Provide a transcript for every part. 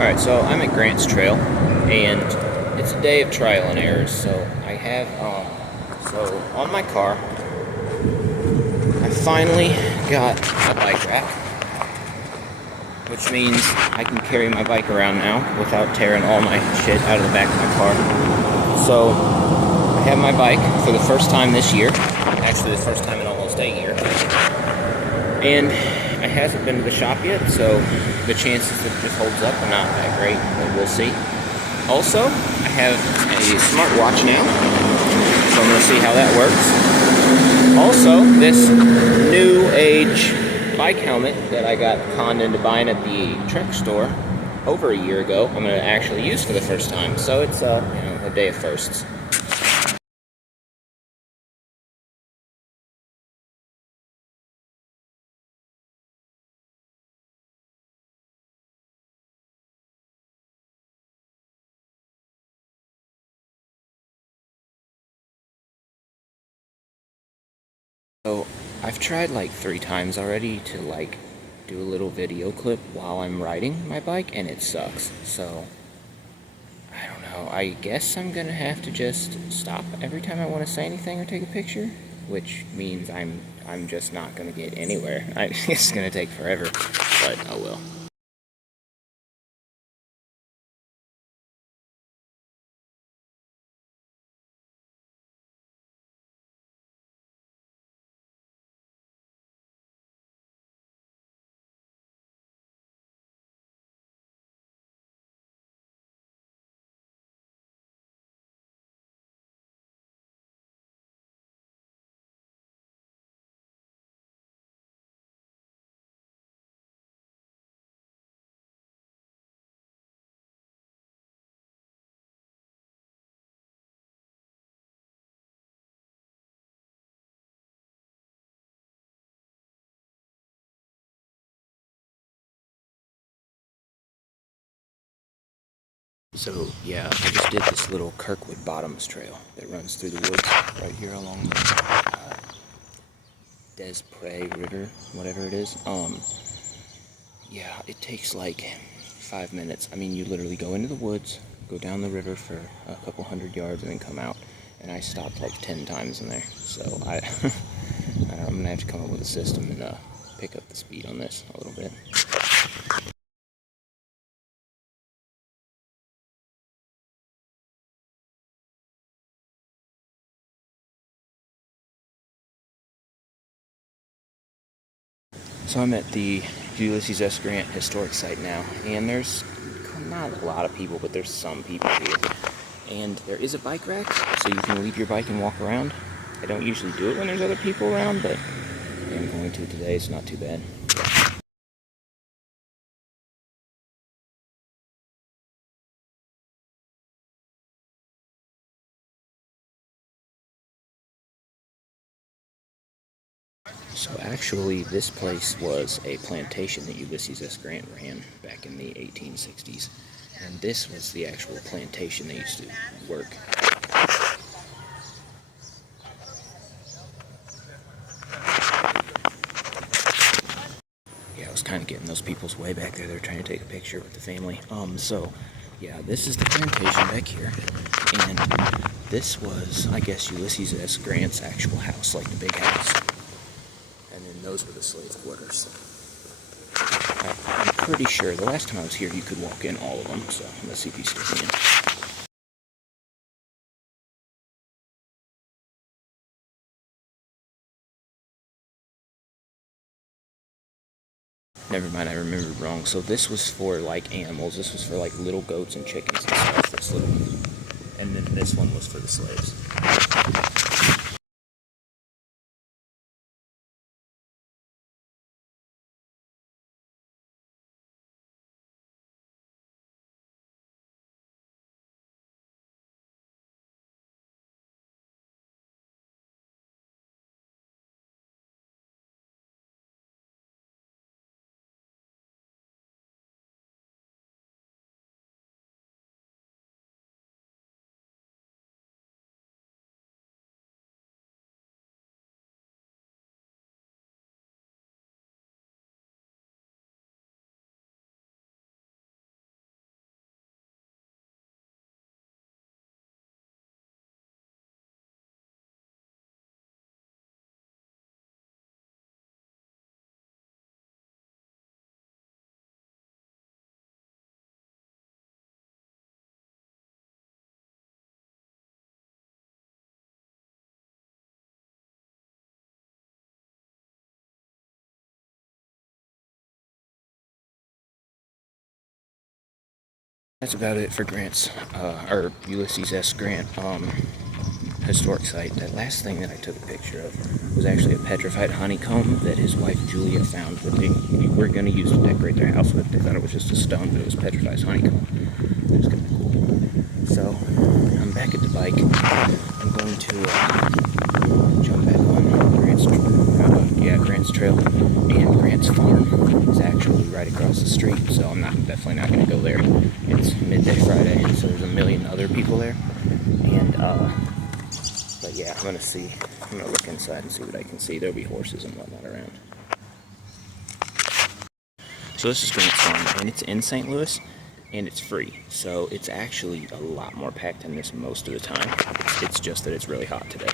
Alright, so I'm at Grants Trail, and it's a day of trial and errors, so I have, so on my car, I finally got a bike rack, which means I can carry my bike around now without tearing all my shit out of the back of my car. So, I have my bike for the first time this year, actually the first time in almost 8 years, and I hasn't been to the shop yet, so the chances that it just holds up are not that great, but we'll see. Also, I have a smartwatch now, so I'm going to see how that works. Also, this new age bike helmet that I got conned into buying at the Trek store over a year ago, I'm going to actually use for the first time, so it's a day of firsts. So I've tried like 3 times already to do a little video clip while I'm riding my bike, and it sucks. So I don't know. I guess I'm gonna have to just stop every time I want to say anything or take a picture, which means I'm just not gonna get anywhere. It's gonna take forever, but oh well. So yeah, I just did this little Kirkwood Bottoms trail that runs through the woods right here along the Des Prairie River, whatever it is. Yeah, it takes like 5 minutes. I mean, you literally go into the woods, go down the river for a couple 100 yards, and then come out. And I stopped like 10 times in there. So I'm gonna have to come up with a system and pick up the speed on this a little bit. So I'm at the Ulysses S. Grant Historic Site now, and there's not a lot of people, but there's some people here. And there is a bike rack, so you can leave your bike and walk around. I don't usually do it when there's other people around, but I'm going to today. It's not too bad. So actually, this place was a plantation that Ulysses S. Grant ran back in the 1860s. And this was the actual plantation they used to work. Yeah, I was kind of getting those people's way back there. They're trying to take a picture with the family. So, yeah, this is the plantation back here. And this was, I guess, Ulysses S. Grant's actual house, like the big house. And then those were the slave quarters. I'm pretty sure the last time I was here, you could walk in all of them. So let's see if he's still in. Never mind, I remembered wrong. So this was for like animals. This was for like little goats and chickens and stuff. This little, and then this one was for the slaves. That's about it for Grant's, or Ulysses S. Grant, historic site. That last thing that I took a picture of was actually a petrified honeycomb that his wife Julia found that they were going to use to decorate their house with. They thought it was just a stone, but it was petrified honeycomb. It was kind of cool. So, I'm back at the bike. I'm going to jump back on Grant's Trail, and Grant's farm is actually right across the street, so I'm definitely not going to go there. It's midday Friday, so there's a million other people there, and but yeah, I'm gonna look inside and see what I can see. There'll be horses and whatnot around. So this is Grant's farm, and it's in St. Louis, and it's free, so it's actually a lot more packed than this most of the time. It's just that it's really hot today.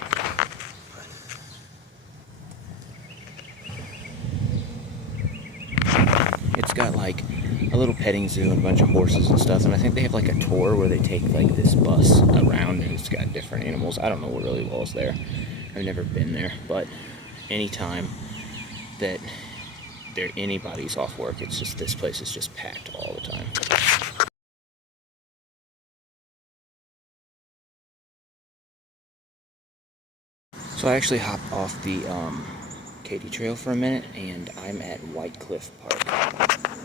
It's got like a little petting zoo and a bunch of horses and stuff, and I think they have like a tour where they take like this bus around and it's got different animals. I don't know what really well is there. I've never been there, but anytime that anybody's off work, it's just, this place is just packed all the time. So I actually hopped off the Katy Trail for a minute, and I'm at White Cliff Park.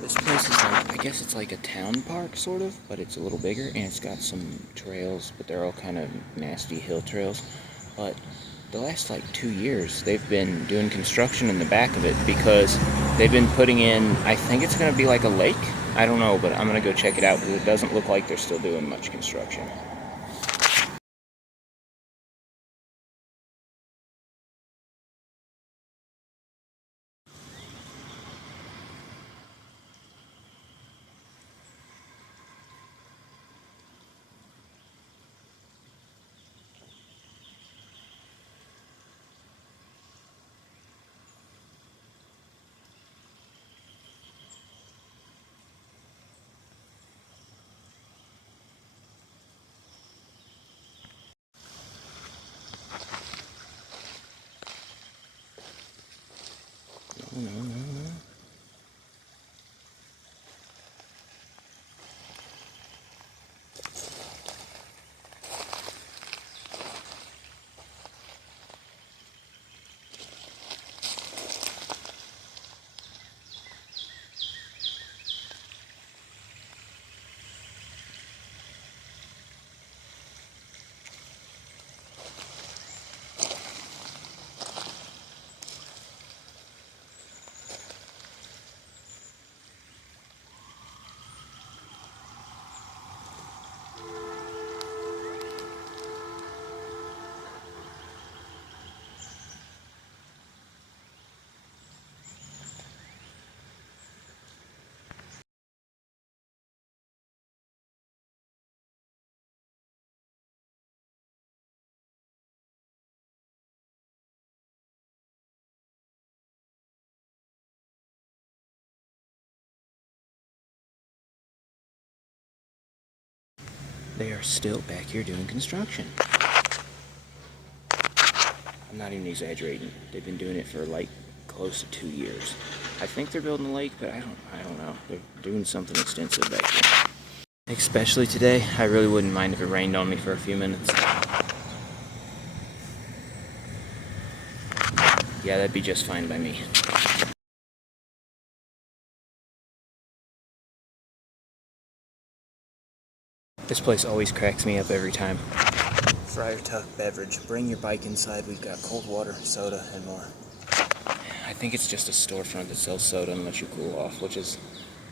This place is like, I guess it's like a town park, sort of, but it's a little bigger, and it's got some trails, but they're all kind of nasty hill trails. But the last like 2 years, they've been doing construction in the back of it because they've been putting in, I think it's going to be like a lake. I don't know, but I'm going to go check it out because it doesn't look like they're still doing much construction. No. They are still back here doing construction. I'm not even exaggerating. They've been doing it for like close to 2 years. I think they're building a lake, but I don't know. They're doing something extensive back here. Especially today, I really wouldn't mind if it rained on me for a few minutes. Yeah, that'd be just fine by me. This place always cracks me up every time. Friar Tuck Beverage. Bring your bike inside. We've got cold water, soda, and more. I think it's just a storefront that sells soda and lets you cool off, which is,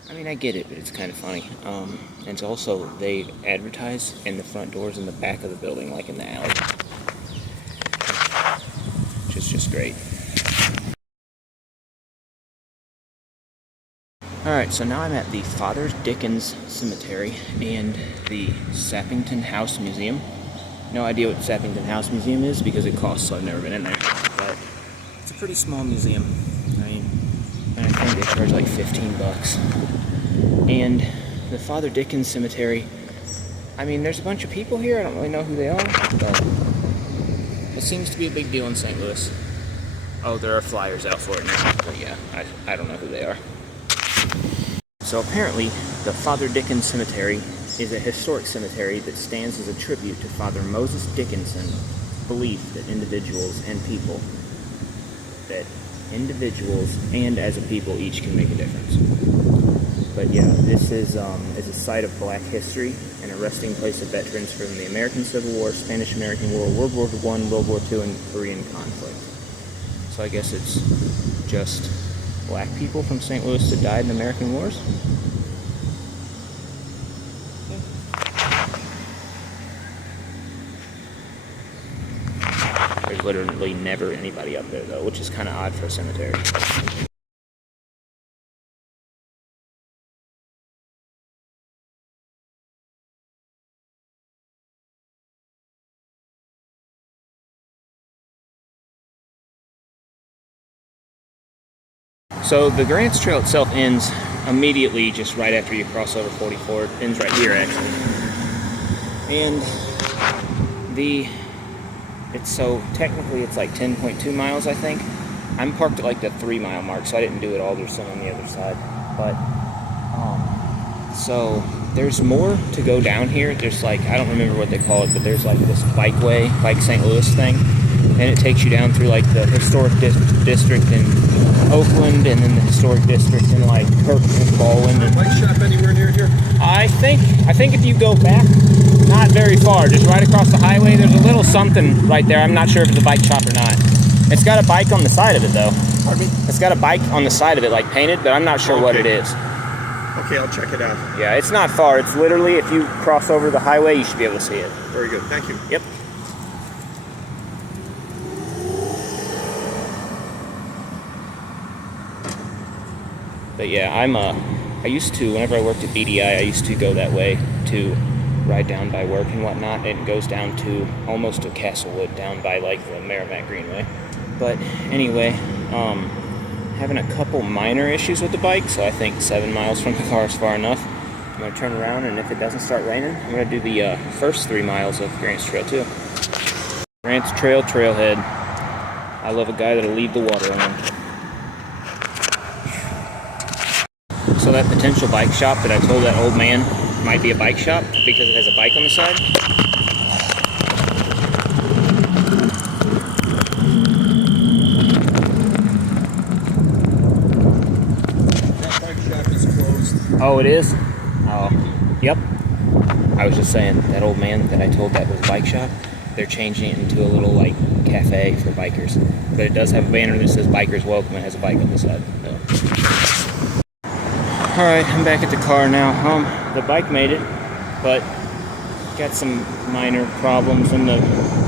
I mean, I get it, but it's kind of funny. And it's also, they advertise in the front doors in the back of the building, like in the alley. Which is just great. Alright, so now I'm at the Father Dickens Cemetery and the Sappington House Museum. No idea what Sappington House Museum is because it costs, so I've never been in there. But it's a pretty small museum. I mean, I think they charge like $15. And the Father Dickens Cemetery, I mean, there's a bunch of people here. I don't really know who they are, but it seems to be a big deal in St. Louis. Oh, there are flyers out for it now, but yeah, I don't know who they are. So apparently, the Father Dickens Cemetery is a historic cemetery that stands as a tribute to Father Moses Dickinson's belief that individuals and as a people each can make a difference. But yeah, this is a site of Black history and a resting place of veterans from the American Civil War, Spanish-American War, World War I, World War II, and Korean conflict. So I guess it's just Black people from St. Louis that died in American wars. There's literally never anybody up there though, which is kind of odd for a cemetery. So the Grants Trail itself ends immediately just right after you cross over 44. It ends right here actually. And so technically it's like 10.2 miles, I think. I'm parked at like the 3 mile mark, so I didn't do it all. There's some on the other side. But so there's more to go down here. There's like, I don't remember what they call it, but there's like this bikeway, Bike St. Louis thing. And it takes you down through like the historic district in Oakland, and then the historic district in like Kirk and Baldwin. Is there a bike shop anywhere near here? I think if you go back, not very far, just right across the highway, there's a little something right there. I'm not sure if it's a bike shop or not. It's got a bike on the side of it though. Pardon me? It's got a bike on the side of it, like painted, but I'm not sure what it is. Okay, I'll check it out. Yeah, it's not far. It's literally, if you cross over the highway, you should be able to see it. Very good, thank you. Yep. But yeah, I used to, whenever I worked at BDI, I used to go that way to ride down by work and whatnot. And it goes down to almost to Castlewood, down by like the Merrimack Greenway. But anyway, having a couple minor issues with the bike, so I think 7 miles from the car is far enough. I'm going to turn around, and if it doesn't start raining, I'm going to do the first 3 miles of Grants Trail too. Grants Trail Trailhead. I love a guy that'll leave the water on. So that potential bike shop that I told that old man might be a bike shop because it has a bike on the side. That bike shop is closed. Oh, it is? Oh, yep. I was just saying, that old man that I told that was a bike shop, they're changing it into a little, like, cafe for bikers. But it does have a banner that says Bikers Welcome and has a bike on the side. So. Alright, I'm back at the car now. The bike made it, but got some minor problems, and the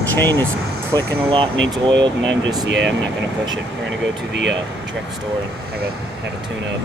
chain is clicking a lot, needs oiled, and I'm not going to push it. We're going to go to the Trek store and have a tune-up.